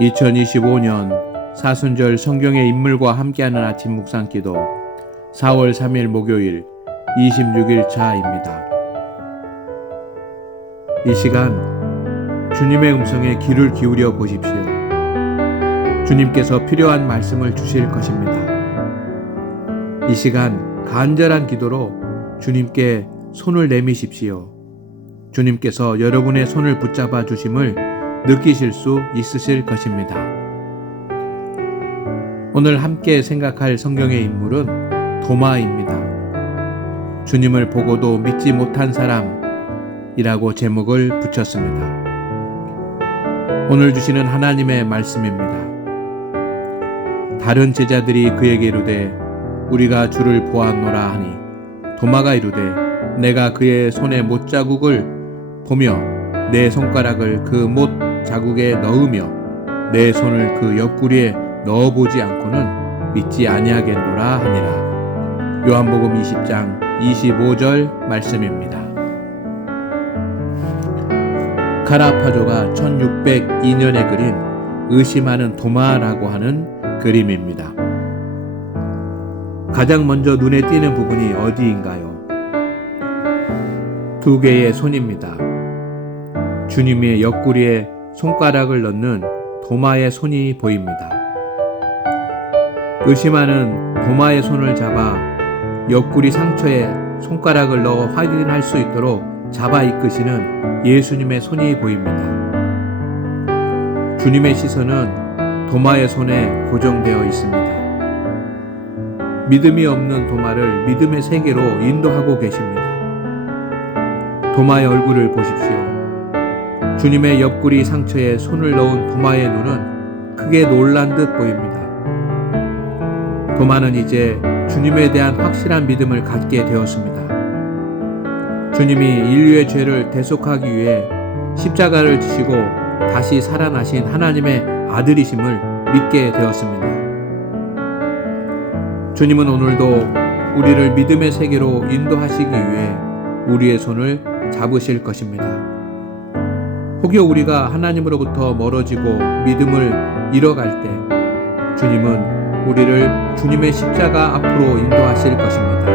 2025년 사순절 성경의 인물과 함께하는 아침 묵상기도 4월 3일 목요일 26일 차입니다. 이 시간 주님의 음성에 귀를 기울여 보십시오. 주님께서 필요한 말씀을 주실 것입니다. 이 시간 간절한 기도로 주님께 손을 내미십시오. 주님께서 여러분의 손을 붙잡아 주심을 느끼실 수 있으실 것입니다. 오늘 함께 생각할 성경의 인물은 도마입니다. 주님을 보고도 믿지 못한 사람이라고 제목을 붙였습니다. 오늘 주시는 하나님의 말씀입니다. 다른 제자들이 그에게 이르되 우리가 주를 보았노라 하니 도마가 이르되 내가 그의 손에 못자국을 보며 내 손가락을 그 못자국에 넣으며 내 손을 그 옆구리에 넣어보지 않고는 믿지 아니하겠노라 하니라. 요한복음 20장 25절 말씀입니다. 카라파조가 1602년에 그린 의심하는 도마라고 하는 그림입니다. 가장 먼저 눈에 띄는 부분이 어디인가요? 두 개의 손입니다. 주님의 옆구리에 손가락을 넣는 도마의 손이 보입니다. 의심하는 도마의 손을 잡아 옆구리 상처에 손가락을 넣어 확인할 수 있도록 잡아 이끄시는 예수님의 손이 보입니다. 주님의 시선은 도마의 손에 고정되어 있습니다. 믿음이 없는 도마를 믿음의 세계로 인도하고 계십니다. 도마의 얼굴을 보십시오. 주님의 옆구리 상처에 손을 넣은 도마의 눈은 크게 놀란 듯 보입니다. 도마는 이제 주님에 대한 확실한 믿음을 갖게 되었습니다. 주님이 인류의 죄를 대속하기 위해 십자가를 지시고 다시 살아나신 하나님의 아들이심을 믿게 되었습니다. 주님은 오늘도 우리를 믿음의 세계로 인도하시기 위해 우리의 손을 잡으실 것입니다. 혹여 우리가 하나님으로부터 멀어지고 믿음을 잃어갈 때 주님은 우리를 주님의 십자가 앞으로 인도하실 것입니다.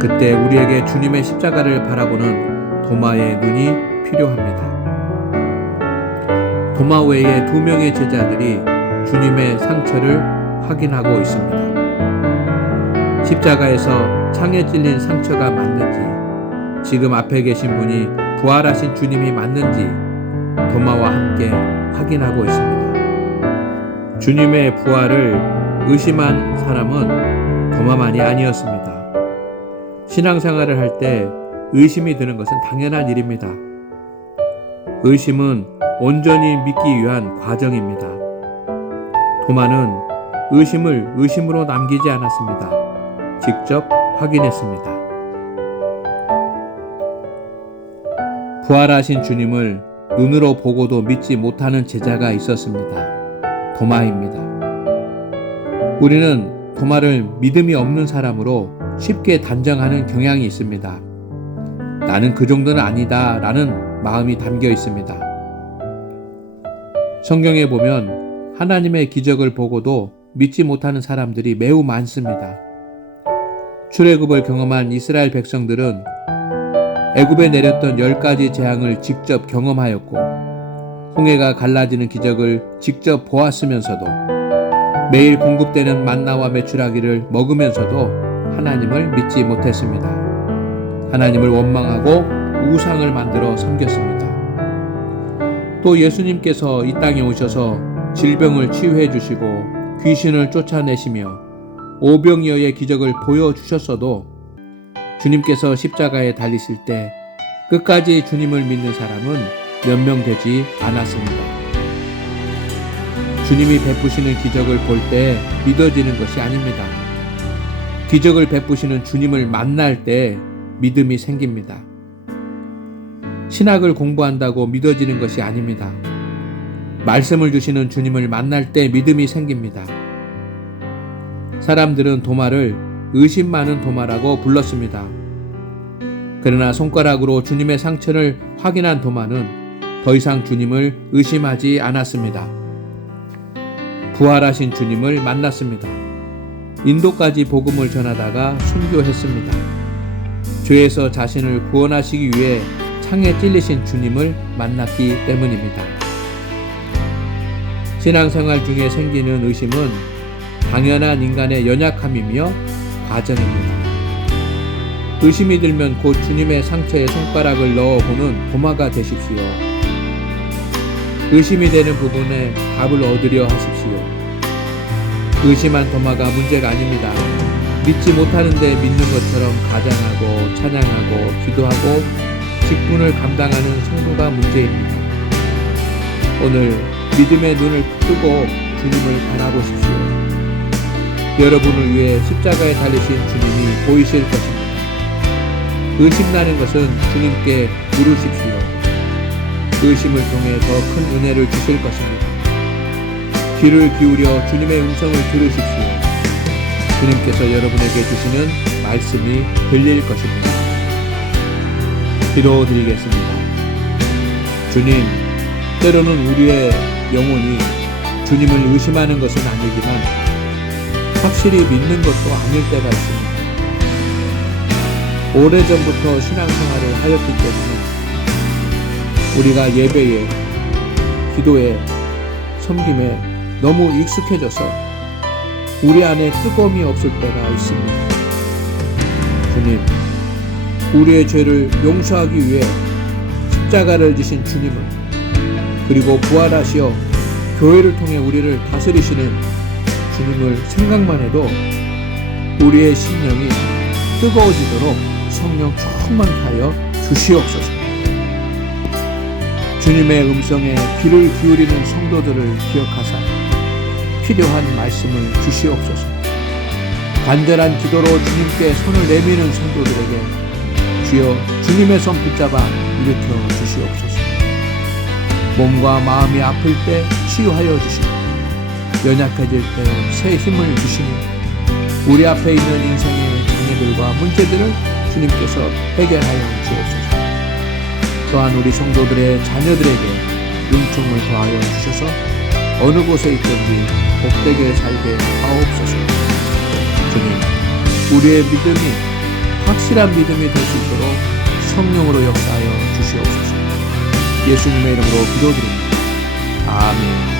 그때 우리에게 주님의 십자가를 바라보는 도마의 눈이 필요합니다. 도마 외에 2명의 제자들이 주님의 상처를 확인하고 있습니다. 십자가에서 창에 찔린 상처가 맞는지, 지금 앞에 계신 분이 부활하신 주님이 맞는지 도마와 함께 확인하고 있습니다. 주님의 부활을 의심한 사람은 도마만이 아니었습니다. 신앙생활을 할 때 의심이 드는 것은 당연한 일입니다. 의심은 온전히 믿기 위한 과정입니다. 도마는 의심을 의심으로 남기지 않았습니다. 직접 확인했습니다. 부활하신 주님을 눈으로 보고도 믿지 못하는 제자가 있었습니다. 도마입니다. 우리는 도마를 믿음이 없는 사람으로 쉽게 단정하는 경향이 있습니다. 나는 그 정도는 아니다 라는 마음이 담겨 있습니다. 성경에 보면 하나님의 기적을 보고도 믿지 못하는 사람들이 매우 많습니다. 출애굽을 경험한 이스라엘 백성들은 애굽에 내렸던 10가지 재앙을 직접 경험하였고 홍해가 갈라지는 기적을 직접 보았으면서도 매일 공급되는 만나와 메추라기를 먹으면서도 하나님을 믿지 못했습니다. 하나님을 원망하고 우상을 만들어 섬겼습니다. 또 예수님께서 이 땅에 오셔서 질병을 치유해 주시고 귀신을 쫓아내시며 오병이어의 기적을 보여주셨어도 주님께서 십자가에 달리실 때 끝까지 주님을 믿는 사람은 몇 명 되지 않았습니다. 주님이 베푸시는 기적을 볼 때 믿어지는 것이 아닙니다. 기적을 베푸시는 주님을 만날 때 믿음이 생깁니다. 신학을 공부한다고 믿어지는 것이 아닙니다. 말씀을 주시는 주님을 만날 때 믿음이 생깁니다. 사람들은 도마를 의심 많은 도마라고 불렀습니다. 그러나 손가락으로 주님의 상처를 확인한 도마는 더 이상 주님을 의심하지 않았습니다. 부활하신 주님을 만났습니다. 인도까지 복음을 전하다가 순교했습니다. 죄에서 자신을 구원하시기 위해 창에 찔리신 주님을 만났기 때문입니다. 신앙생활 중에 생기는 의심은 당연한 인간의 연약함이며 과정입니다. 의심이 들면 곧 주님의 상처에 손가락을 넣어보는 도마가 되십시오. 의심이 되는 부분에 답을 얻으려 하십시오. 의심한 도마가 문제가 아닙니다. 믿지 못하는데 믿는 것처럼 가장하고 찬양하고 기도하고 직분을 감당하는 성도가 문제입니다. 오늘 믿음의 눈을 뜨고 주님을 바라보십시오. 여러분을 위해 십자가에 달리신 주님이 보이실 것입니다. 의심나는 것은 주님께 물으십시오. 의심을 통해 더 큰 은혜를 주실 것입니다. 귀를 기울여 주님의 음성을 들으십시오. 주님께서 여러분에게 주시는 말씀이 들릴 것입니다. 기도드리겠습니다. 주님, 때로는 우리의 영혼이 주님을 의심하는 것은 아니지만 확실히 믿는 것도 아닐 때가 있습니다. 오래전부터 신앙생활을 하였기 때문에 우리가 예배에, 기도에, 섬김에 너무 익숙해져서 우리 안에 뜨거움이 없을 때가 있습니다. 주님, 우리의 죄를 용서하기 위해 십자가를 지신 주님을, 그리고 부활하시어 교회를 통해 우리를 다스리시는 주님을 생각만 해도 우리의 심령이 뜨거워지도록 성령 충만케 하여 주시옵소서. 주님의 음성에 귀를 기울이는 성도들을 기억하사 필요한 말씀을 주시옵소서. 간절한 기도로 주님께 손을 내미는 성도들에게 주여 주님의 손 붙잡아 일으켜 주시옵소서. 몸과 마음이 아플 때 치유하여 주시고 연약해질 때 새 힘을 주시니 우리 앞에 있는 인생의 장애들과 문제들을 주님께서 해결하여 주옵소서. 또한 우리 성도들의 자녀들에게 은총을 더하여 주셔서 어느 곳에 있든지 복되게 살게 하옵소서. 주님, 우리의 믿음이 확실한 믿음이 될 수 있도록 성령으로 역사하여 주시옵소서. 예수님의 이름으로 기도드립니다. 아멘.